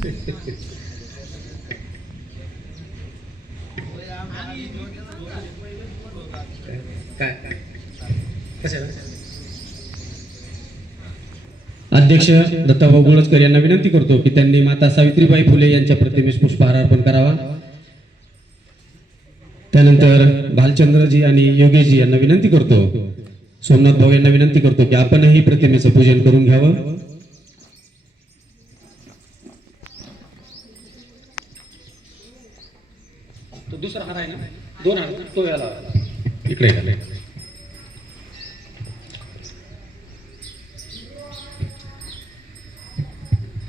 काय अध्यक्ष दत्ताभाऊ गोळजकर यांना विनंती करतो की त्यांनी माता सावित्रीबाई फुले यांच्या प्रतिमेस पुष्पहार अर्पण करावा। त्यानंतर भालचंद्रजी आणि योगेशजी यांना विनंती करतो, सोमनाथ भाऊ यांना विनंती करतो की आपणही प्रतिमेचं पूजन करून घ्यावं। तो दुसरा हार आहे ना, दोन हार तो याला इकडे घाले।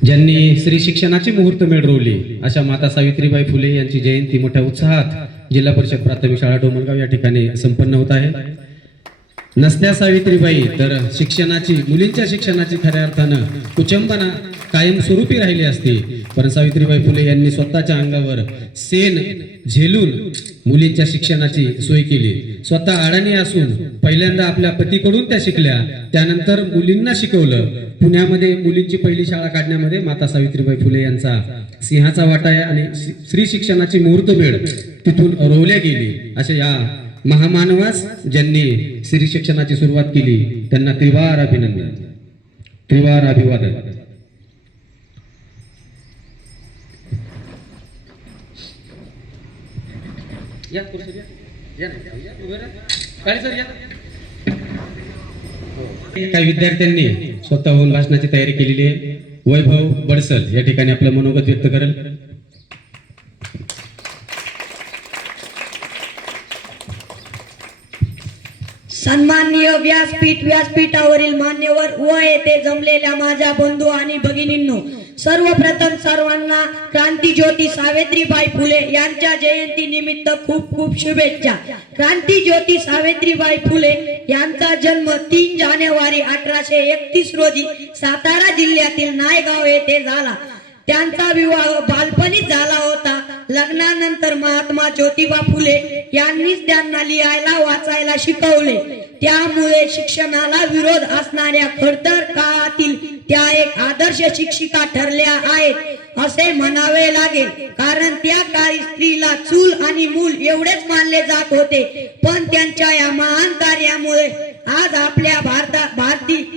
ज्यांनी स्त्री शिक्षणाची मुहूर्त मेढ रोवली अशा माता सावित्रीबाई फुले यांची जयंती मोठ्या उत्साहात जिल्हा परिषद प्राथमिक शाळा डोमलगाव या ठिकाणी संपन्न होत आहे। नसत्या सावित्रीबाई तर शिक्षणाची, मुलींच्या शिक्षणाची खऱ्या अर्थानं कुचंबना कायमस्वरूपी राहिली असती, पण सावित्रीबाई फुले यांनी स्वतःच्या अंगावर सेन झेलून मुलींच्या शिक्षणाची सोय केली। स्वतः अडाणी असून पहिल्यांदा आपल्या पतीकडून त्या शिकल्या, त्यानंतर मुलींना शिकवलं। पुण्यामध्ये मुलींची पहिली शाळा काढण्यामध्ये माता सावित्रीबाई फुले यांचा सिंहाचा वाटा आहे आणि स्त्री शिक्षणाची मुहूर्तमेढ तिथून रोवल्या गेली। अशा या महामानवास ज्यांनी स्त्री शिक्षणाची सुरुवात केली त्यांना त्रिवार अभिनंदन, त्रिवार अभिवादन। काही विद्यार्थ्यांनी स्वतःहून भाषणाची तयारी केलेली आहे। वैभव बडसल या ठिकाणी आपलं मनोगत व्यक्त करेल। सन्माननीय व्यासपीठावरील मान्यवर व येथे जमलेल्या माझ्या बंधू आणि भगिनींनो, सर्वप्रथम सर्वांना क्रांतीज्योती सावित्रीबाई फुले यांच्या जयंती निमित्त खूप खूप शुभेच्छा। क्रांतीज्योती सावित्रीबाई फुले यांचा जन्म 3 जानेवारी 1831 रोजी सातारा जिल्ह्यातील नायगाव येथे झाला। त्यांचा विवाह बालपणीच झाला होता। लग्नानंतर महात्मा ज्योतिबा फुले यांनीच त्यांना लिहायला वाचायला शिकवले। त्यामुळे शिक्षणाला विरोध असणाऱ्या खडतर काळातील त्या एक आदर्श शिक्षिका ठरल्या आहेत असे म्हणावे लागेल, कारण त्या काळी स्त्रीला चूल आणि मूल एवढेच मानले जात होते। पण त्यांच्या या महान कार्यामुळे आज आपल्या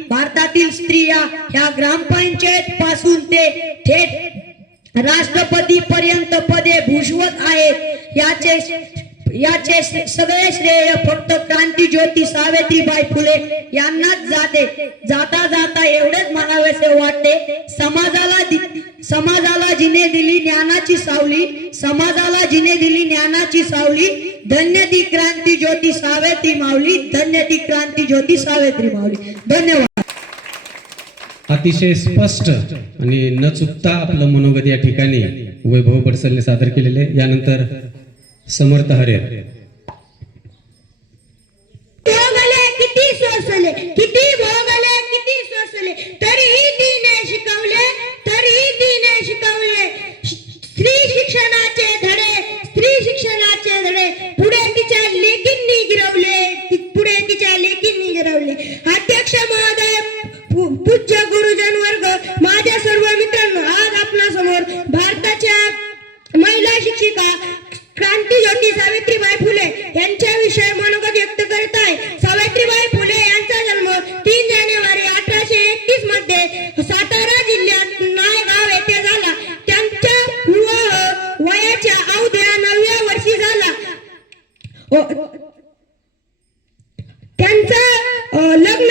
भारतातील स्त्रिया ह्या ग्रामपंचायत पासून ते थेट राष्ट्रपती पर्यंत पदे भूषवत आहेत। याचे सगळे श्रेय फक्त क्रांतीज्योती सावित्रीबाई फुले यांनाच जाते। जाता जाता एवढेच म्हणावेसे वाटते, समाजाला जिने दिली ज्ञानाची सावली, समाजाला जिने दिली ज्ञानाची सावली, धन्य ती क्रांतीज्योती सावित्री माऊली, धन्य ती क्रांतीज्योती सावित्री माऊली। धन्यवाद। अतिशय स्पष्ट आणि न चुकता आपलं मनोगत या ठिकाणी वैभव बडसलने सादर केलेले। यानंतर समर्थ हरे किती सोसले, किती भोगले, किती सोसले, तरीही तिने शिकवले, तरीही तिने शिकवले स्त्री शिक्षणाचे धडे, स्त्री शिक्षणाचे धडे पुढे तिच्या लेकींनी गिरवले, पुढे तिच्या लेकींनी गिरवले। अध्यक्ष महोदय, पूज्य गुरुजन वर्ग, माझ्या सर्व मित्रांनो, आज आपल्या समोर भारताच्या महिला शिक्षिका क्रांतीज्योती सावित्रीबाई फुले यांच्याविषयी मनोगत व्यक्त करत आहे। सावित्रीबाई फुले यांचा जन्म 3 जानेवारी 1831 मध्ये सातारा जिल्ह्यात नायगाव येथे झाला। त्यांचा विवाह वयाच्या अवघ्या 9व्या वर्षी झाला। त्यांचा लग्न